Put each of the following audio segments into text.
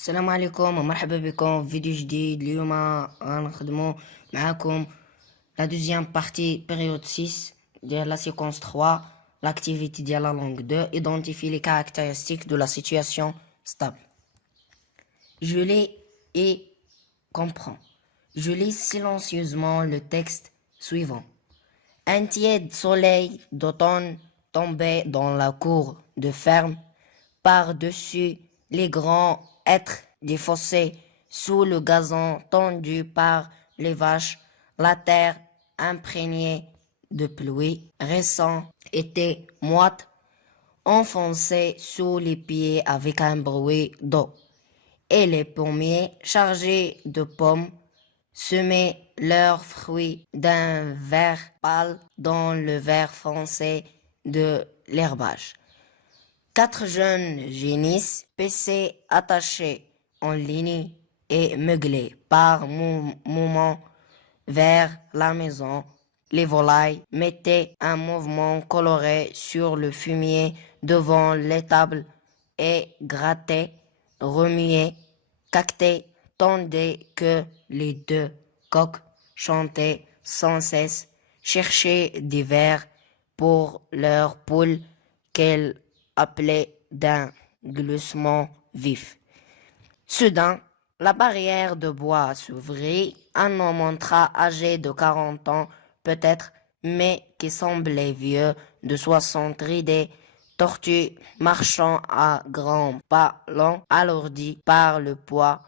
السلام عليكم ومرحبا بكم في فيديو جديد. اليوم غنخدمو معاكم la deuxième partie période 6 de la séquence 3, l'activité de la langue 2, identifier les caractéristiques de la situation stable. Je lis et comprends. Je lis silencieusement le texte suivant. Un tiède soleil d'automne tombait dans la cour de ferme, par-dessus les grands hêtres des fossés, sous le gazon tendu par les vaches, la terre imprégnée de pluie récente était moite, enfoncée sous les pieds avec un bruit d'eau, et les pommiers chargés de pommes semaient leurs fruits d'un vert pâle dans le vert foncé de l'herbage. 4 jeunes génisses, paissés, attachés en ligne et meuglés par moments vers la maison. Les volailles mettaient un mouvement coloré sur le fumier devant l'étable et grattaient, remuaient, caquetaient, tandis que les 2 coqs chantaient sans cesse, cherchaient des vers pour leurs poules qu'elles appelaient d'un gloussement vif. Soudain, la barrière de bois s'ouvrit. Un homme entra, âgé de 40 ans peut-être, mais qui semblait vieux, de 60, ridé, tortu, marchant à grands pas lents, alourdi par le poids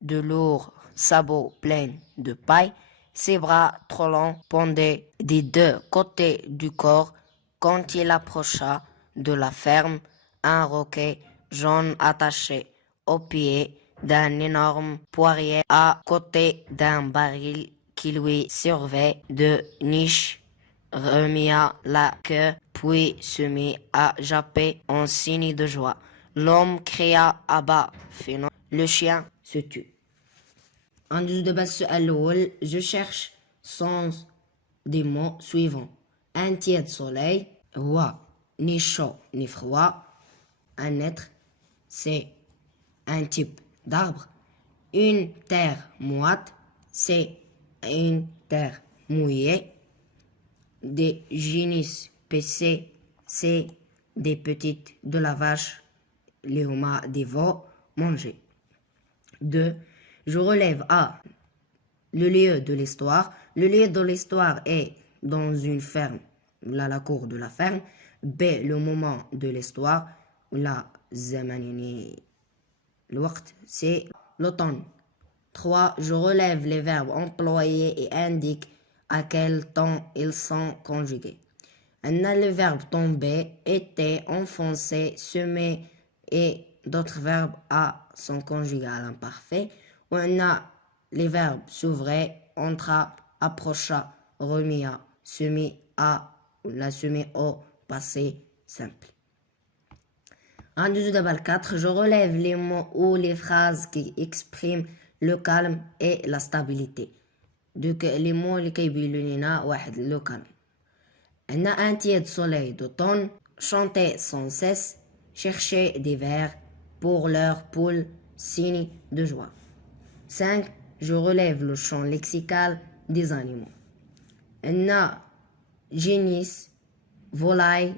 de lourds sabots pleins de paille. Ses bras trop longs pendaient des 2 côtés du corps. Quand il approcha de la ferme, un roquet jaune attaché au pied d'un énorme poirier à côté d'un baril qui lui servait de niche remua la queue, puis se mit à japper en signe de joie. L'homme cria à bas finot. Le chien se tut. عندي دابا السؤال الأول. Je cherche sens des mots suivants. Un tiède soleil هو ni chaud ni froid. Un être, c'est un type d'arbre. Une terre moite, c'est une terre mouillée. Des génisses paissés, c'est des petites de la vache, les homas des veaux mangés. 2. Je relève A. Le lieu de l'histoire. Le lieu de l'histoire est dans une ferme, là la cour de la ferme. B. Le moment de l'histoire, là zamanini الوقت, c'est l'automne. 3. Je relève les verbes employés et indique à quel temps ils sont conjugués. On a le verbe tomber, était, enfoncer, semer et d'autres verbes à sont conjugués à l'imparfait. On a les verbes s'ouvrir, entra, approcha, remia, semi à, la semi au passé simple. En dessous de 4, je relève les mots ou les phrases qui expriment le calme et la stabilité. Donc les mots اللي كيبينوا لنا واحد le calme. On a un tiède soleil d'automne, chantait sans cesse, cherchait des vers pour leur poule, signe de joie. 5. Je relève le champ lexical des animaux. On a génisse, volaille,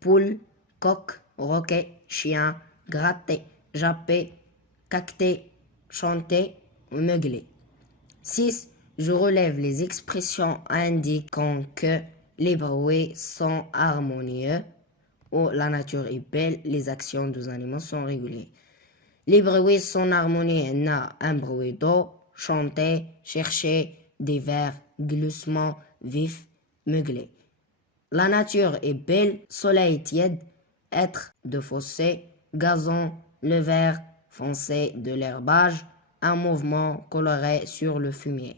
poule, coq, roquet, chien, gratté, jappé, caqueté, chanté ou meugler. 6. Je relève les expressions indiquant que les bruits sont harmonieux ou la nature est belle, les actions des animaux sont régulières. Les bruits sont harmonieux. On a un bruit d'eau, chanter, chercher, des vers, gloussement, vif, meugler. La nature est belle, soleil tiède, être de fossé, gazon, le vert foncé de l'herbage, un mouvement coloré sur le fumier.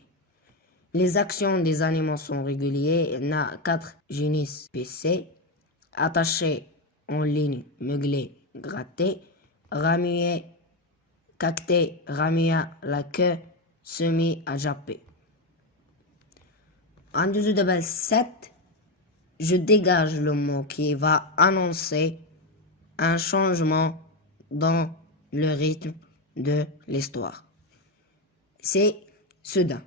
Les actions des animaux sont régulières. Il y en a 4 génisses paissés, attachés en ligne, meuglés, grattés, ramués, caquetés, ramia la queue, semi à japper. En dessous de 7, je dégage le mot qui va annoncer un changement dans le rythme de l'histoire. C'est soudain.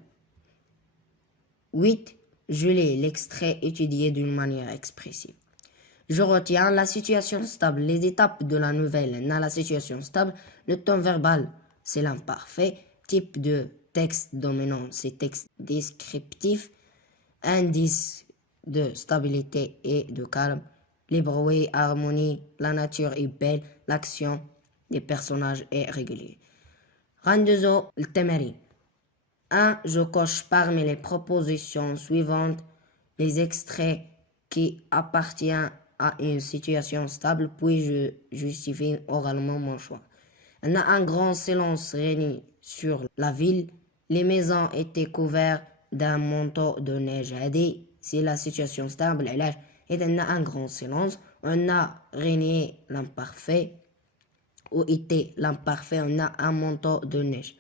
8. Je lis l'extrait étudié d'une manière expressive. Je retiens la situation stable, les étapes de la nouvelle. Dans la situation stable, le temps verbal, c'est l'imparfait. Type de texte dominant, c'est texte descriptif. Indice de stabilité et de calme. Les bruits, harmonie, la nature est belle, l'action des personnages est régulière. Rendez-vous le tamarin. 1. Je coche parmi les propositions suivantes les extraits qui appartiennent à une situation stable, puis je justifie oralement mon choix. On a un grand silence régné sur la ville. Les maisons étaient couvertes d'un manteau de neige. C'est la situation stable. Et on a un grand silence. On a régné l'imparfait. Où était l'imparfait? On a un manteau de neige.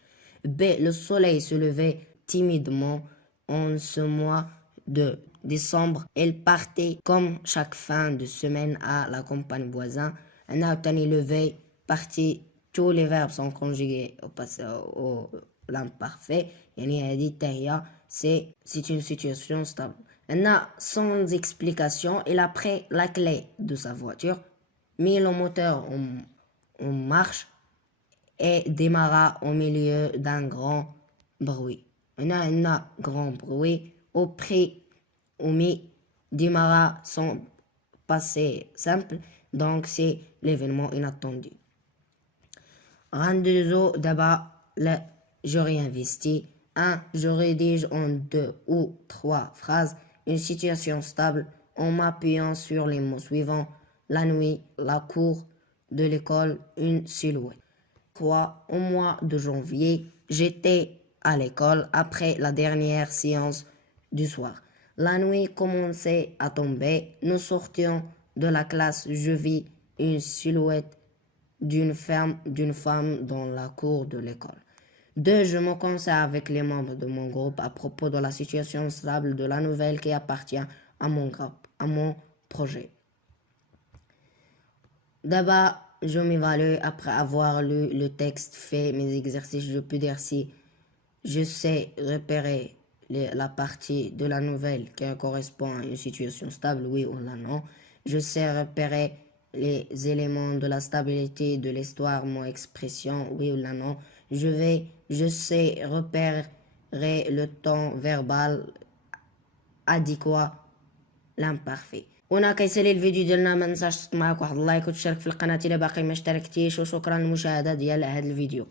B. Le soleil se levait timidement en ce mois de décembre. Elle partait comme chaque fin de semaine à la campagne voisine. On a obtenu levé, parti. Tous les verbes sont conjugués au passé, au l'imparfait. C'est une situation stable. On a sans explication, il a pris la clé de sa voiture, mis le moteur en marche et démarra au milieu d'un grand bruit. On a un grand bruit au prix où démarra son passé simple, donc c'est l'événement inattendu. Rendez-vous d'abord, je réinvestis. 1. Je rédige en 2 ou 3 phrases une situation stable en m'appuyant sur les mots suivants. La nuit, la cour de l'école, une silhouette. 3. Au mois de janvier, j'étais à l'école après la dernière séance du soir. La nuit commençait à tomber. Nous sortions de la classe. Je vis une silhouette d'une femme dans la cour de l'école. 2. Je me conseille avec les membres de mon groupe à propos de la situation stable de la nouvelle qui appartient à mon groupe, à mon projet. D'abord, je m'évalue après avoir lu le texte, fait mes exercices. Je peux dire si je sais repérer la partie de la nouvelle qui correspond à une situation stable, oui ou non. Je sais repérer les éléments de la stabilité de l'histoire, mon expression, oui ou non. Je sais repérer le temps verbal adéquat, l'imparfait. هنا كيسالي الفيديو ديالنا، ما ننساش تحط معاك واحد اللايك وتشارك في القناه الا باقي ما اشتركتيش، وشكرا للمشاهده ديال هذا الفيديو.